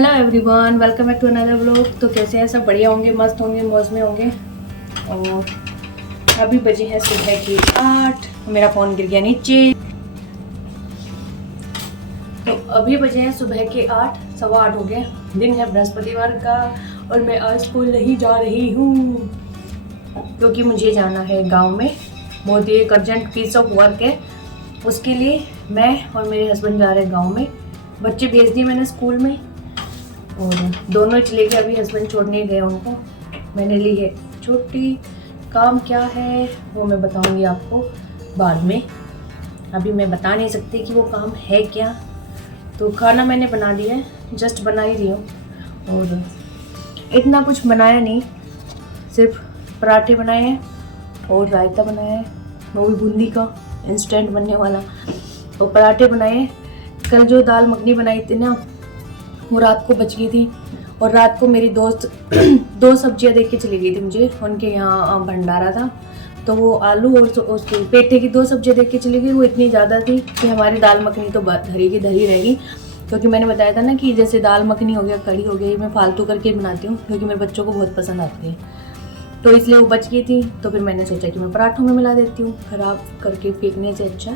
Hello everyone, welcome back to another vlog. तो कैसे हैं सब? बढ़िया होंगे, मस्त होंगे, मौज में होंगे। और अभी बजे हैं सुबह की 8। मेरा फ़ोन गिर गया नीचे। तो अभी बजे हैं सुबह के 8, 8:15 हो गए। दिन है बृहस्पतिवार का और मैं आज स्कूल नहीं जा रही हूँ क्योंकि मुझे जाना है गाँव में। बहुत ही एक अर्जेंट पीस ऑफ वर्क है, उसके लिए मैं और मेरे हस्बैंड जा रहे हैं गाँव में। बच्चे भेज दिए मैंने स्कूल में और दोनों ही चले गए। अभी हस्बैंड छोड़ने गए उनको। मैंने ली है छुट्टी। काम क्या है वो मैं बताऊंगी आपको बाद में। अभी मैं बता नहीं सकती कि वो काम है क्या। तो खाना मैंने बना दिया है, जस्ट बना ही रही हूँ और इतना कुछ बनाया नहीं, सिर्फ पराठे बनाए हैं और रायता बनाया है, वो भी बूंदी का इंस्टेंट बनने वाला। और पराठे बनाए हैं। कल जो दाल मखनी बनाई थी ना, वो रात को बच गई थी और रात को मेरी दोस्त 2 सब्जियां देख के चली गई थी। मुझे उनके यहाँ भंडारा था तो वो आलू और उसके पेठे की 2 सब्जियां देख के चली गई। वो इतनी ज़्यादा थी कि हमारी दाल मखनी तो धरी की धरी रहेगी। क्योंकि मैंने बताया था ना कि जैसे दाल मखनी हो गया, कढ़ी हो गई, मैं फालतू करके बनाती हूँ क्योंकि मेरे बच्चों को बहुत पसंद आती है। तो इसलिए वो बच गई थी। तो फिर मैंने सोचा कि मैं पराठों में मिला देती हूँ, ख़राब करके फेंकने से अच्छा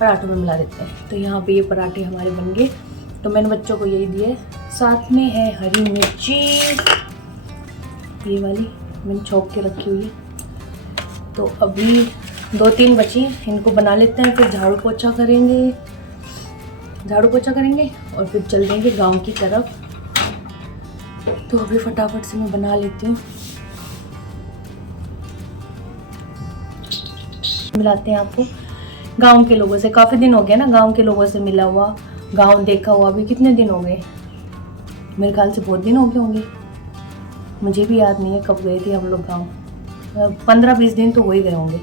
पराठों में मिला देते हैं। तो यहाँ पे ये पराठे हमारे बन गए। तो मैंने बच्चों को यही दिए। साथ में है हरी मिर्ची, ये वाली मैंने छौंक के रखी हुई है। तो अभी 2-3 बची, इनको बना लेते हैं, फिर झाड़ू पोछा करेंगे और फिर चल देंगे गांव की तरफ। तो अभी फटाफट से मैं बना लेती हूँ। मिलाते हैं आपको गांव के लोगों से। काफ़ी दिन हो गया ना गांव के लोगों से मिला हुआ, गांव देखा हुआ। अभी कितने दिन हो गए, मेरे ख्याल से बहुत दिन हो गए होंगे। मुझे भी याद नहीं है कब गए थे हम लोग गांव। 15-20 दिन तो हो ही गए होंगे।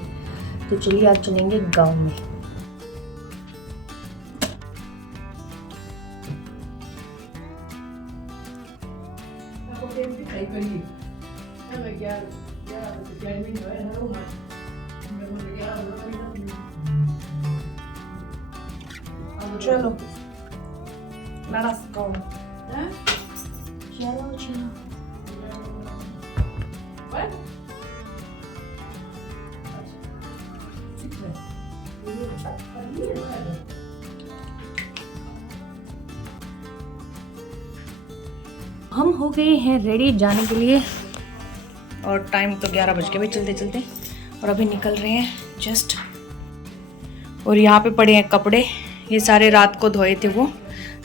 तो चलिए आज चलेंगे गांव में। चलो let's go। चलो हम हो गए हैं रेडी जाने के लिए और टाइम तो 11 बज के भी चलते चलते और अभी निकल रहे हैं जस्ट। और यहाँ पे पड़े हैं कपड़े, ये सारे रात को धोए थे वो,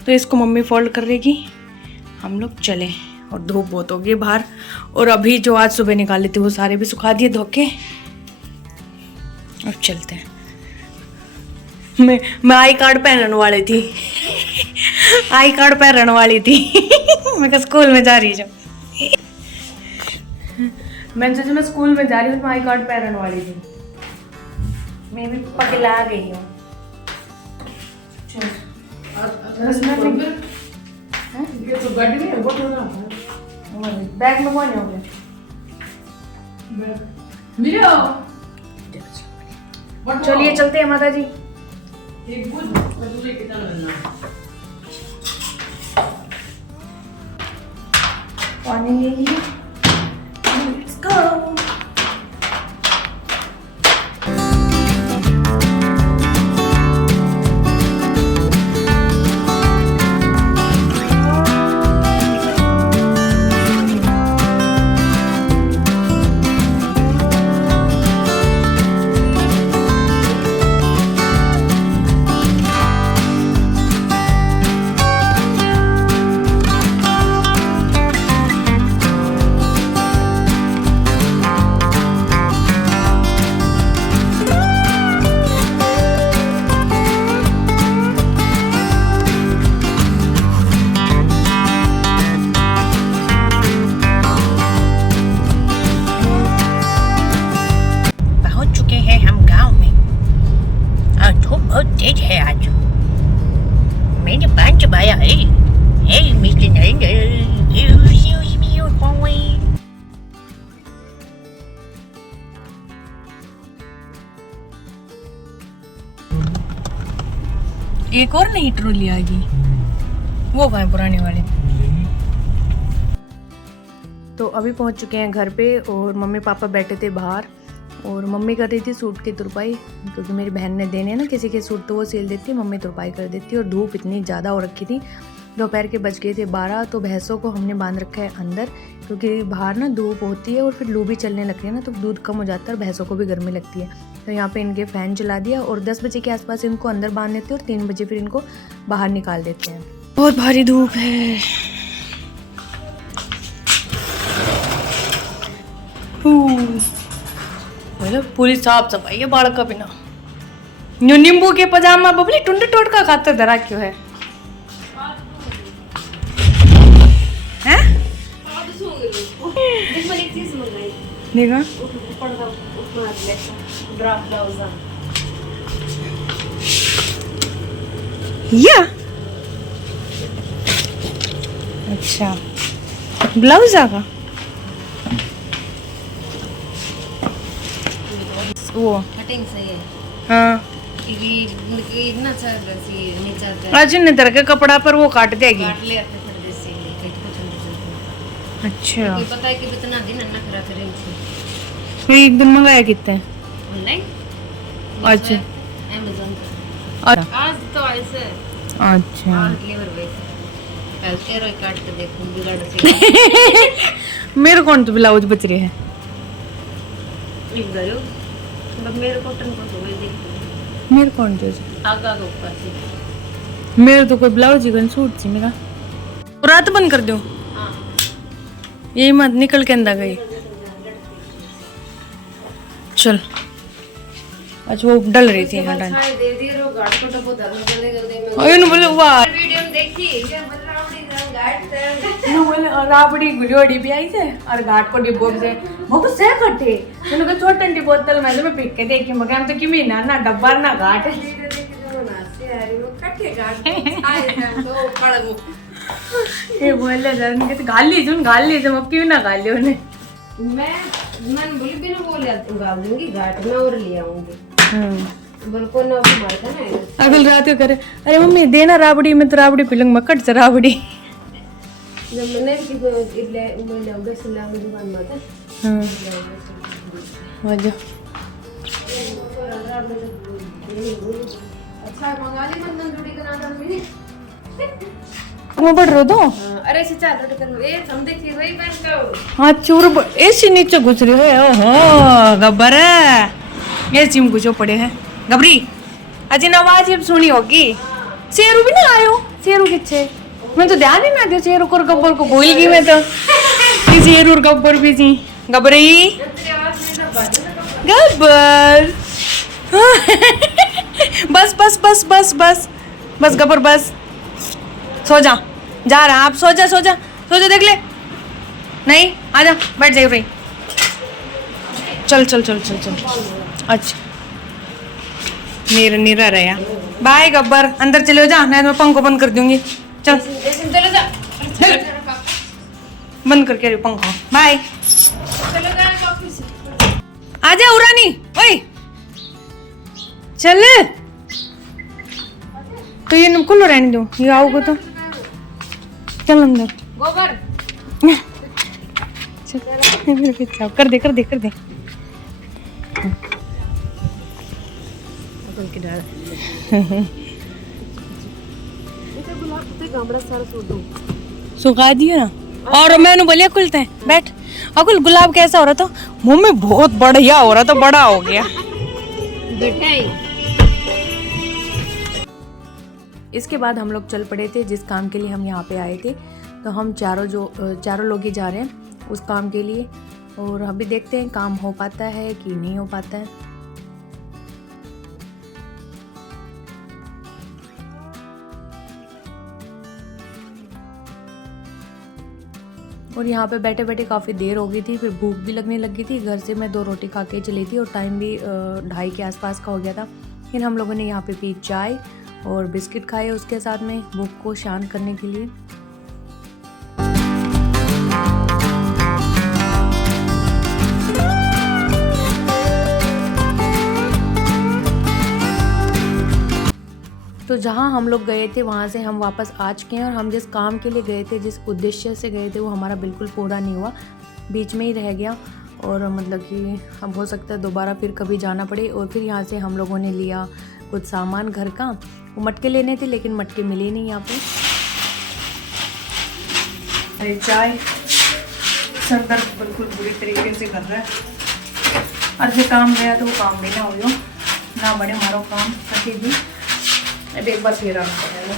तो इसको मम्मी फोल्ड कर देगी। हम लोग चले और धूप बहुत हो गई बाहर। और अभी जो आज सुबह निकाले थे वो सारे भी सुखा दिए धो के। और चलते हैं। मैं आई कार्ड पहनने वाली थी आई कार्ड पहनने वाली थी मैं स्कूल में जा रही हूँ। मैं स्कूल में जा रही हूँ, मैं आई कार्ड पहनने वाली थी। मैं भी पगला गई हूँ। बैग में कौन हो गया? चलिए चलते हैं माता जी। पानी ले लीजिए। Let's go। बहुत तेज है आज। मैंने 5 बाया है। Hey, Mr. Nender. Excuse me, you're going. एक और नई ट्रॉली आ गई। वो कहाँ पुराने वाले? तो अभी पहुंच चुके हैं घर पे और मम्मी पापा बैठे थे बाहर और मम्मी कर रही थी सूट की तुरपाई, क्योंकि मेरी बहन ने देने ना किसी के सूट तो वो सिल देती, मम्मी तुरपाई कर देती। और धूप इतनी ज़्यादा हो रखी थी, दोपहर के बज गए थे 12। तो भैंसों को हमने बांध रखा है अंदर, क्योंकि बाहर ना धूप होती है और फिर लू भी चलने लगती है ना, तो दूध कम हो जाता है और भैंसों को भी गर्मी लगती है। तो यहाँ पे इनके फ़ैन चला दिया और 10 बजे के आसपास इनको अंदर बांध देते हैं और 3 बजे फिर इनको बाहर निकाल देते हैं। बहुत भारी धूप है। मतलब पूरी साफ सफाई है बाढ़ का बिना। न्यू नींबू के पजामा बबली टुंड टोट का खाते धरा क्यों है? हैं? देखा? या? अच्छा, ब्लाउज आगा? वो कटिंग सही है। हाँ इतना आज ने तरह के कपड़ा पर वो काट देगी। काट ले अपने पर्दे से कहीं कुछ नहीं अच्छा, कोई पता है कि इतना दिन अन्ना करा करे फिर एक दिन मंगाया कितने? ऑनलाइन। अच्छा अमेज़न अच्छा आज तो ऐसे अच्छा आज डिलीवर वैसे कल तेरो काट के देखूं बिगाड़ से मेरे कौन तो ब्लाउज बच रहे हैं? लिख गयो मतलब मेरे कॉटन को तो देख मेरे कौन तो आगा को ऊपर से मेरे तो कोई ब्लाउज ही सूट थी मेरा। रात बंद कर दूं? हां यही मत निकल के अंदर गई। चल आज वो डल रही थी यहाँ डाल। छाए दे दी रो गाट को डब्बो धरने चले गए में ओए न बोले वाह वीडियो में देखी ये बलरावड़ी गाट से न बोले राबड़ी गुड़ियोड़ी भी आई थे और घाट को डिब्बो से वो से कटे मैंने कहा छोटी बोतल में मैं पीक के देखी मगर हम तो कि महीना ना डब्बा ना घाट वीडियो देखी जो ना से यार वो कटे गाट छाए था तो पड़गो ये बोले रन के गाल ली जो मक्की भी ना गाल ली उन्हें। मैं बोली बिना बोले उगा दूंगी घाट में और ले आऊंगी बिल्कुल ना मार का ना अगल रात को करे अरे मम्मी देना राबड़ी में तो राबड़ी पीलूंग मकट से राबड़ी जब मैंने कि इले मैं लौगे से लाऊंगी दुकान में था हां मजा अच्छा मंगाली मन जुड़ी का नाम मेरी वो बढ़ रो दो। अरे से चाल रोटी कर ए हम देखी वही बन का हां चूर ऐसे नीचे घुस रही है। ओहो गब्बर ये चिम गुजो पड़े हैं गबरी अजय आवाज अब सुनी होगी। शेरू भी ना आयो शेरू किच्छे मैं तो ध्यान ही ना दे शेरू को गब्बर को भूल गई मैं तो कि शेरू और गब्बर भी थी। गबरी गब्बर बस बस बस बस बस बस गब्बर बस सो जा रहा आप सो जा देख ले नहीं आजा बैठ जाइए भाई चल चल चल चल चल अच्छा नीरा रहा बाय गब्बर अंदर चले जा नहीं तो मैं पंखा बंद कर दूंगी। चल चलो जा बंद करके रही पंखा बाय चलो जा ऑफिस आजा उरानी ओए चल तो ये नुकुल रहने दो ये आओगे तो चल अंदर गोबर चल मेरे पीछे कर दे अपन के डाल इधर गुलाब पे गामड़ा सारा सूट दो सुखा दियो ना। और मैंने बोलिया खुलते हैं बैठ अकुल गुलाब कैसा हो रहा था मुंह में बहुत बढ़िया हो रहा था बड़ा हो गया बैठे इसके बाद हम लोग चल पड़े थे जिस काम के लिए हम यहाँ पे आए थे। तो हम चारों लोग ही जा रहे हैं उस काम के लिए और अभी देखते हैं काम हो पाता है कि नहीं हो पाता है। और यहाँ पे बैठे बैठे काफ़ी देर हो गई थी फिर भूख भी लगने लग गई थी। घर से मैं 2 रोटी खा के चली थी और टाइम भी 2:30 के आसपास का हो गया था। फिर हम लोगों ने यहाँ पे पी चाय और बिस्किट खाए उसके साथ में भूख को शांत करने के लिए। तो जहाँ हम लोग गए थे वहाँ से हम वापस आ चुके हैं और हम जिस काम के लिए गए थे जिस उद्देश्य से गए थे वो हमारा बिल्कुल पूरा नहीं हुआ। बीच में ही रह गया और मतलब कि अब हो सकता है दोबारा फिर कभी जाना पड़े। और फिर यहाँ से हम लोगों ने लिया कुछ सामान घर का, वो मटके लेने थे लेकिन मटके मिले नहीं यहाँ पे। अरे चाय सर दर्द बिल्कुल बुरी तरीके से कर रहा है। अर्धे काम गया तो वो काम भी ना हो ना बड़े मारो काम कभी भी। अब एक बार फिर आना पड़ेगा।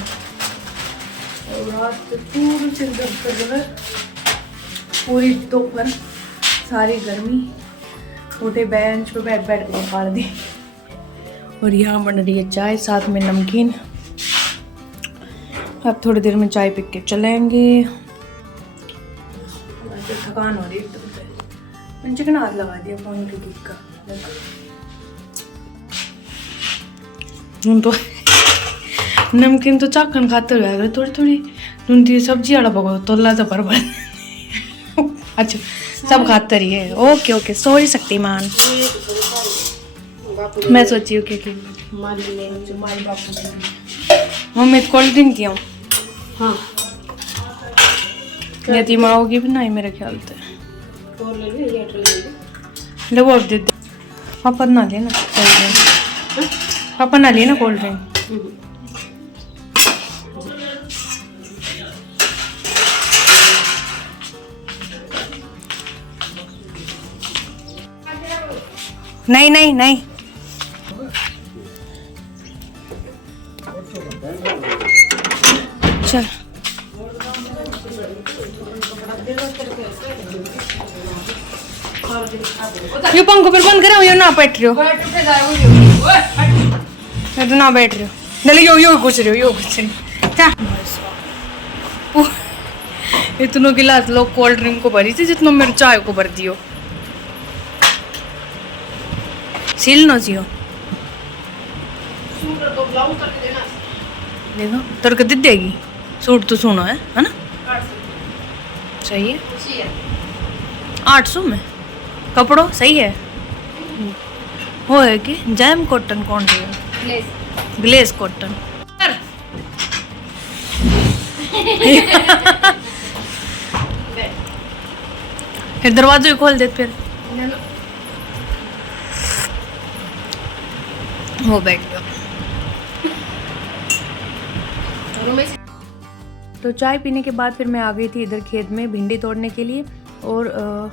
और रात पूरी सिर दर्द कर रहा है, पूरी दोपहर सारी गर्मी उठे बेंच पे बैठ बैठ के फाड़ दी। और यहाँ बन रही है चाय साथ में नमकीन। अब थोड़ी देर में चाय पी के चलेंगे। तो थकान हो रही है एकदम से। मैंने चिकन हाथ लगा दिया फोन के दूध का। तो नमकीन तो चाकन खाते हुए थोड़ी थोड़ी नून दी सब्जी वाला पको तोला तो पर अच्छा सब खाते रहिए। Okay okay sorry Shaktimaan. मैं सोची हूँ कि मम्मी कोल्ड ड्रिंक की हूँ। हाँ यदि माँ होगी भी नहीं मेरे ख्याल से। ले वो अब दे दे। पापा ना लेना कोल्ड ड्रिंक, पापा ना लेना कोल्ड ड्रिंक। नहीं नहीं नहीं चल ये पंखो फिर बंद करो। ये ना बैठ रहे हो, ये तो ना बैठ रहे हो। नहीं यो कुछ रहे हो, यो कुछ नहीं क्या। इतनों गिलास लोग कोल्ड ड्रिंक को भरी थी जितना मेरे चाय को भर दियो। सील ना जियो देखो तेरे को दे देगी सूट तो सुनो है ना। सही है 800 में कपड़ों सही है। वो है कि जैम कॉटन कौन सी है? Glaze cotton. फिर दरवाजे ही खोल दे फिर। वो बैठ गया। तो चाय पीने के बाद फिर मैं आ गई थी इधर खेत में भिंडी तोड़ने के लिए। और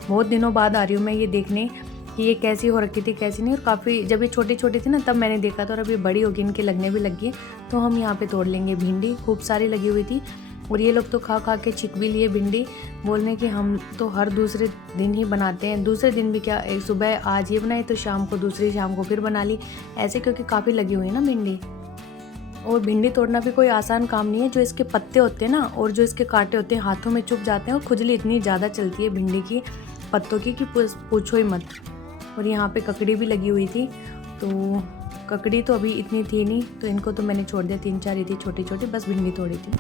बहुत दिनों बाद आ रही हूँ मैं ये देखने कि ये कैसी हो रखी थी कैसी नहीं। और काफ़ी जब ये छोटी छोटी थी ना तब मैंने देखा था, और अभी बड़ी होगी इनके लगने भी लगी है। तो हम यहाँ पे तोड़ लेंगे भिंडी। खूब सारी लगी हुई थी और ये लोग तो खा खा के छिक भी लिए भिंडी। बोलने कि हम तो हर दूसरे दिन ही बनाते हैं, दूसरे दिन भी क्या, एक सुबह आज ये बनाई तो शाम को दूसरी शाम को फिर बना ली ऐसे, क्योंकि काफ़ी लगी हुई है ना भिंडी। और भिंडी तोड़ना भी कोई आसान काम नहीं है। जो इसके पत्ते होते हैं ना और जो इसके कांटे होते हैं हाथों में चुभ जाते हैं। और खुजली इतनी ज़्यादा चलती है भिंडी की पत्तों की कि पूछो ही मत। और यहाँ पे ककड़ी भी लगी हुई थी, तो ककड़ी तो अभी इतनी थी नहीं तो इनको तो मैंने छोड़ दिया। 3-4 ही थी छोटी छोटी, बस भिंडी तोड़ी थी।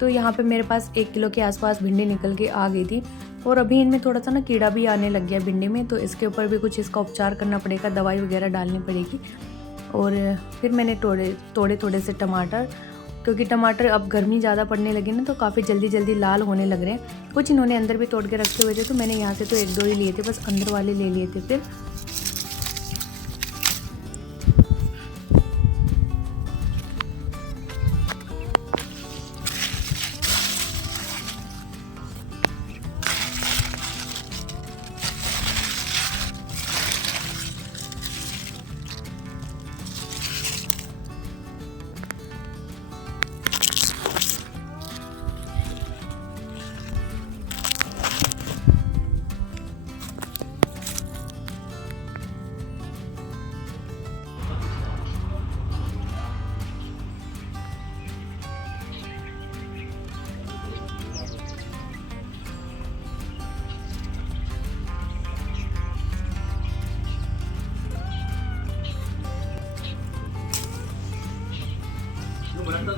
तो यहाँ पे मेरे पास 1 किलो के आसपास भिंडी निकल के आ गई थी। और अभी इनमें थोड़ा सा ना कीड़ा भी आने लग गया भिंडी में, तो इसके ऊपर भी कुछ इसका उपचार करना पड़ेगा, दवाई वगैरह डालनी पड़ेगी। और फिर मैंने थोड़े से टमाटर, क्योंकि टमाटर अब गर्मी ज़्यादा पड़ने लगी ना तो काफ़ी जल्दी लाल होने लग रहे हैं। कुछ इन्होंने अंदर भी तोड़ के रखे हुए थे, तो मैंने यहाँ से तो 1-2 ही लिए थे, बस अंदर वाले ले लिए थे। फिर तो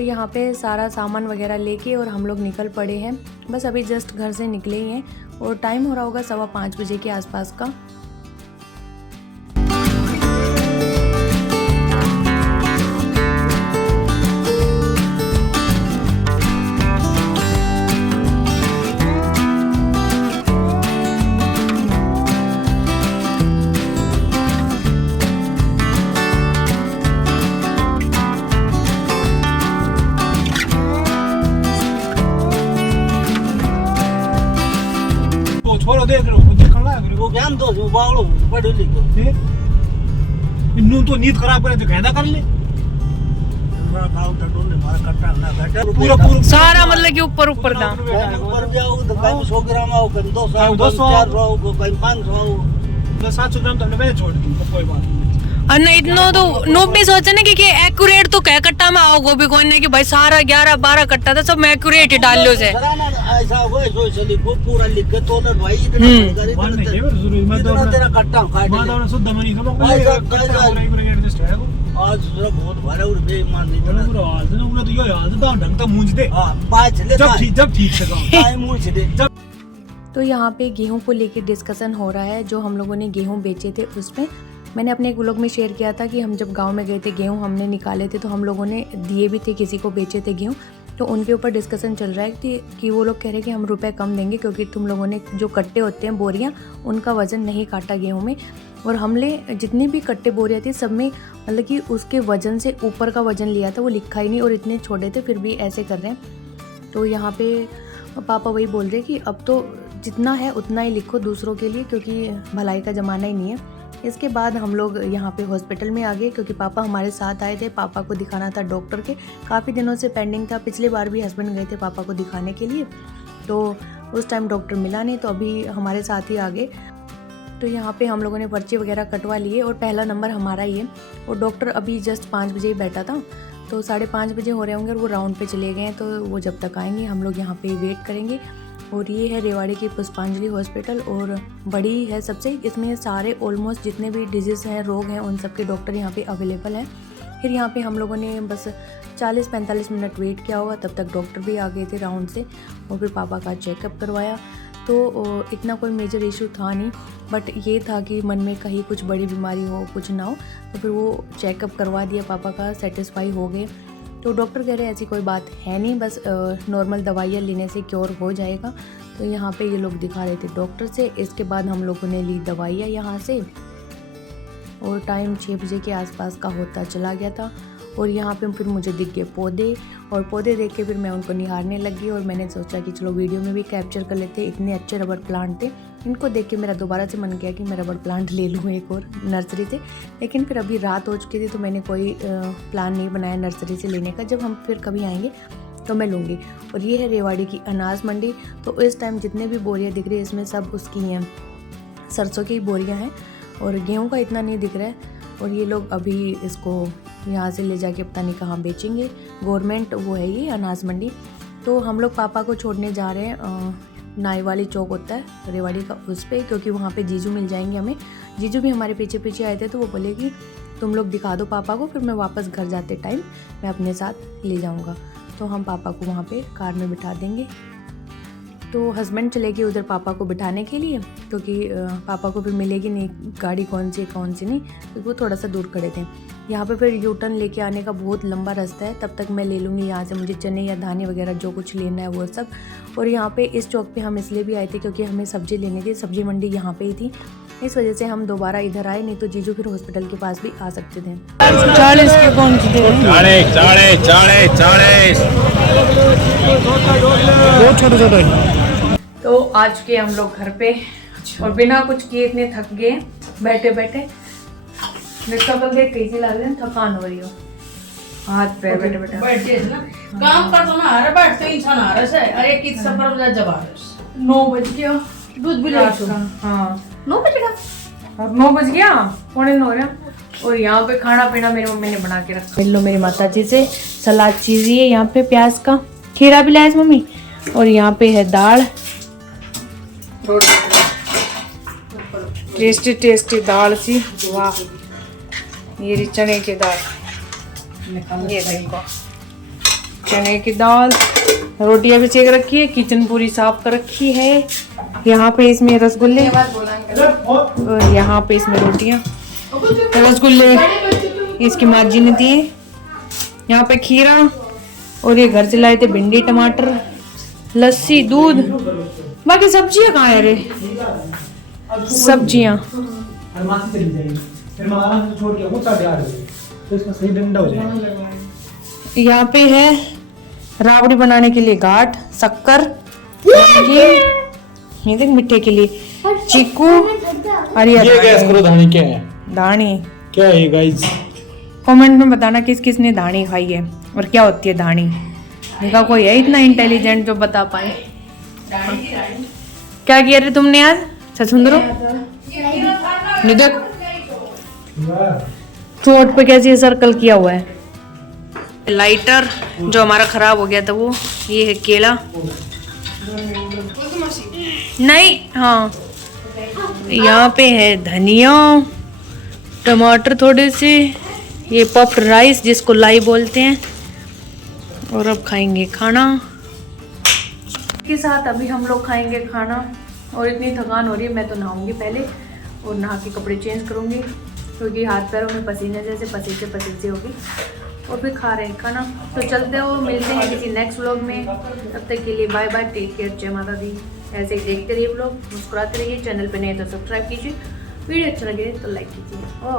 यहाँ पे सारा सामान वगैरह लेके और हम लोग निकल पड़े हैं। बस अभी जस्ट घर से निकले ही हैं और टाइम हो रहा होगा 5:15 बजे के आसपास का। छोरो देख रहे हो देखण लाग वो ज्ञान तो जो बावड़ो पढ़ो लिखो इन्नु तो नींद खराब करे तो कहना कर ले हमरा गांव टडो ने मारा कट्टा ना घटा पूरा सारा मतलब कि ऊपर ऊपर था ऊपर जाओ तो कहीं 100 ग्राम आओ कहीं 200 400 कहीं 500 मैं 700 ग्राम तो मैं छोड़ दी कोई बात नहीं। और नहीं इतना तो नो भी सोचे ना कि एक्यूरेट तो कह कट्टा में आओ गोभी कोई नहीं कि भाई सारा 11-12 कट्टा था सब मैं एक्यूरेट ही डाल लो से ऐसा हो जो चली को पूरा लिख के तो ना भाई इतना तेरा कट्टा काट मैं शुद्ध मनी सब एडजस्ट है आज जरा बहुत भारे और बेईमान नहीं बना पूरा आज ना पूरा तो यो याद था ढंग तो मूंछ दे हां पाँच ले जब ठीक से काम मूंछ दे। तो यहाँ पे गेहूं को लेके डिस्कशन हो रहा है। जो हम लोगों ने गेहूं बेचे थे उसमें मैंने अपने एक व्लॉग में शेयर किया था कि हम जब गांव में गए थे गेहूं हमने निकाले थे तो हम लोगों ने दिए भी थे, किसी को बेचे थे गेहूं। तो उनके ऊपर डिस्कशन चल रहा है कि वो लोग कह रहे हैं कि हम रुपए कम देंगे क्योंकि तुम लोगों ने जो कट्टे होते हैं बोरियां उनका वज़न नहीं काटा गेहूं में। और हमने जितनी भी कट्टे बोरियां थी सब में मतलब कि उसके वज़न से ऊपर का वज़न लिया था, वो लिखा ही नहीं और इतने छोटे थे फिर भी ऐसे कर रहे हैं। तो यहाँ पे पापा वही बोल रहे कि अब तो जितना है उतना ही लिखो दूसरों के लिए क्योंकि भलाई का ज़माना ही नहीं है। इसके बाद हम लोग यहाँ पे हॉस्पिटल में आ गए क्योंकि पापा हमारे साथ आए थे। पापा को दिखाना था डॉक्टर के, काफ़ी दिनों से पेंडिंग था। पिछले बार भी हस्बैंड गए थे पापा को दिखाने के लिए तो उस टाइम डॉक्टर मिला नहीं, तो अभी हमारे साथ ही आ गए। तो यहाँ पे हम लोगों ने पर्चे वगैरह कटवा लिए और पहला नंबर हमारा ही है। और डॉक्टर अभी जस्ट 5 बजे ही बैठा था तो 5:30 बजे हो रहे होंगे और वो राउंड पे चले गए हैं। तो वो जब तक आएंगे हम लोग यहाँ पे वेट करेंगे। और ये है रेवाड़ी की पुष्पांजलि हॉस्पिटल और बड़ी है सबसे, इसमें सारे ऑलमोस्ट जितने भी डिजीज़ हैं रोग हैं उन सब के डॉक्टर यहाँ पे अवेलेबल हैं। फिर यहाँ पे हम लोगों ने बस 40-45 मिनट वेट किया होगा, तब तक डॉक्टर भी आ गए थे राउंड से। और फिर पापा का चेकअप करवाया तो इतना कोई मेजर इशू था नहीं, बट ये था कि मन में कहीं कुछ बड़ी बीमारी हो कुछ ना हो। तो फिर वो चेकअप करवा दिया पापा का, सेटिस्फाई हो गए। तो डॉक्टर कह रहे हैं ऐसी कोई बात है नहीं, बस नॉर्मल दवाइयाँ लेने से क्योर हो जाएगा। तो यहाँ पे ये लोग दिखा रहे थे डॉक्टर से। इसके बाद हम लोगों ने ली दवाइयाँ यहाँ से और टाइम 6 बजे के आसपास का होता चला गया था। और यहाँ पे फिर मुझे दिख गए पौधे और पौधे देख के फिर मैं उनको निहारने लगी और मैंने सोचा कि चलो वीडियो में भी कैप्चर कर लेते। इतने अच्छे रबर प्लांट थे, इनको देख के मेरा दोबारा से मन किया कि मैं रबर प्लांट ले लूँ एक और नर्सरी से। लेकिन फिर अभी रात हो चुकी थी तो मैंने कोई प्लान नहीं बनाया नर्सरी से लेने का। जब हम फिर कभी आएंगे तो मैं लूँगी। और ये है रेवाड़ी की अनाज मंडी। तो इस टाइम जितने भी बोरियाँ दिख रही है इसमें सब उसकी हैं, सरसों की बोरियाँ हैं और गेहूँ का इतना नहीं दिख रहा है। और ये लोग अभी इसको यहाँ से ले जाके पता नहीं कहाँ बेचेंगे। गवर्नमेंट वो है ये अनाज मंडी। तो हम लोग पापा को छोड़ने जा रहे हैं नाई वाली चौक होता है रेवाड़ी का, उस पर, क्योंकि वहाँ पे जीजू मिल जाएंगे हमें। जीजू भी हमारे पीछे पीछे आए थे तो वो बोले कि तुम लोग दिखा दो पापा को, फिर मैं वापस घर जाते टाइम मैं अपने साथ ले जाऊँगा। तो हम पापा को वहाँ पे कार में बिठा देंगे। तो हस्बैंड चले गए उधर पापा को बिठाने के लिए क्योंकि पापा को फिर मिलेगी नहीं गाड़ी कौन सी नहीं, क्योंकि वो थोड़ा सा दूर खड़े थे। यहाँ पे फिर यू टर्न लेके आने का बहुत लंबा रास्ता है, तब तक मैं ले लूँगी यहाँ से मुझे चने या धाने वगैरह जो कुछ लेना है वो सब। और यहाँ पे इस चौक पे हम इसलिए भी आए थे क्योंकि हमें सब्जी लेनी थी, सब्जी मंडी यहाँ पे ही थी, इस वजह से हम दोबारा इधर आए। नहीं तो जीजू फिर हॉस्पिटल के पास भी आ सकते थे। 40 के कौन सी दे रहे हैं? 40 तो आ चुके हम लोग घर पे और बिना कुछ किए इतने थक गए बैठे बैठे। शक्ल देख कैसी लग रही है, थकान हो रही हो, हाथ पैर बैठे बैठे ना काम करतो ना अरे बैठते इंसान आ रहा है। अरे कि सफर में जब आ रहा 9 बज गया, दूध भी ले चुका। हाँ 9 बजेगा और 9 बज गया, 9:15 हो रहा। और यहाँ पे खाना पीना मेरी मम्मी ने बना के रखा। मिल लो मेरी माता जी से सलाद चीज़िए यहाँ पे प्याज का, खीरा भी लाए मम्मी और यहाँ पे है दाल, टेस्टी टेस्टी दाल सी, वाह। ये रही चने की दाल, ये देखो चने की दाल। रोटियां भी सेक रखी है, किचन पूरी साफ कर रखी है। यहाँ पे इसमें रसगुल्ले और यहाँ पे इसमें रोटियां। रसगुल्ले इसकी माँ जी ने दिए। यहाँ पे खीरा और ये घर से लाए थे भिंडी, टमाटर, लस्सी, दूध। बाकी सब्जियां कहाँ है रे? सब्जियां यहाँ पे है राबड़ी बनाने के लिए घाट, शक्कर, ये देख मिठे के लिए चीकू और ये गैस करो धानी क्या है? दानी। क्या है गाइस? कमेंट में बताना किस किस ने धानी खाई है और क्या होती है धानी। इनका कोई है इतना इंटेलिजेंट जो बता पाए। क्या किया रे तुमने आज ससुंदरो? निदक चोट पे कैसे सर्कल किया हुआ है। लाइटर जो हमारा खराब हो गया था वो, ये है केला नहीं, हाँ। यहाँ पे है धनिया, टमाटर थोड़े से, ये पफ्ड राइस जिसको लाई बोलते हैं। और अब खाएंगे खाना के साथ। अभी हम लोग खाएंगे खाना और इतनी थकान हो रही है, मैं तो नहाऊंगी पहले और नहा के कपड़े चेंज करूंगी क्योंकि हाथ पैरों में पसीने जैसे पसीने होगी। और फिर खा रहे हैं खाना। तो चलते हो, मिलते हैं किसी नेक्स्ट व्लॉग में। तब तक के लिए बाय बाय, टेक केयर, जय माता दी। ऐसे ही देखते रहिए व्लॉग, मुस्कुराते रहिए। चैनल पे नए तो सब्सक्राइब कीजिए, वीडियो अच्छा लगे तो लाइक कीजिए।